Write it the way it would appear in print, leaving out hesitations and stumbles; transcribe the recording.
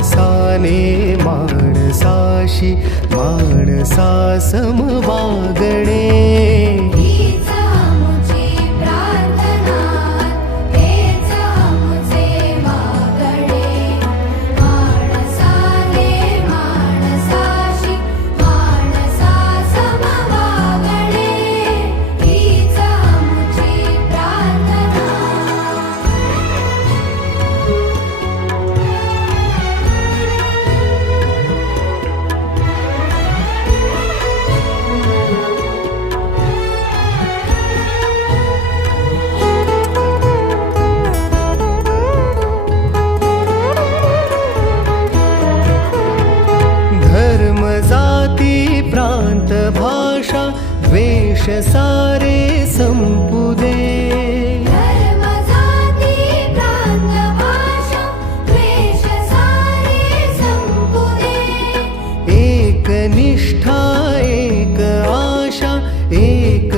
माणसाने माणसाशी माणसा सम वागणे. प्रांत भाषा द्वेष सारे संपू दे. धर्म जाती प्रांत भाषा द्वेष सारे संपू दे. एक निष्ठा एक आशा एक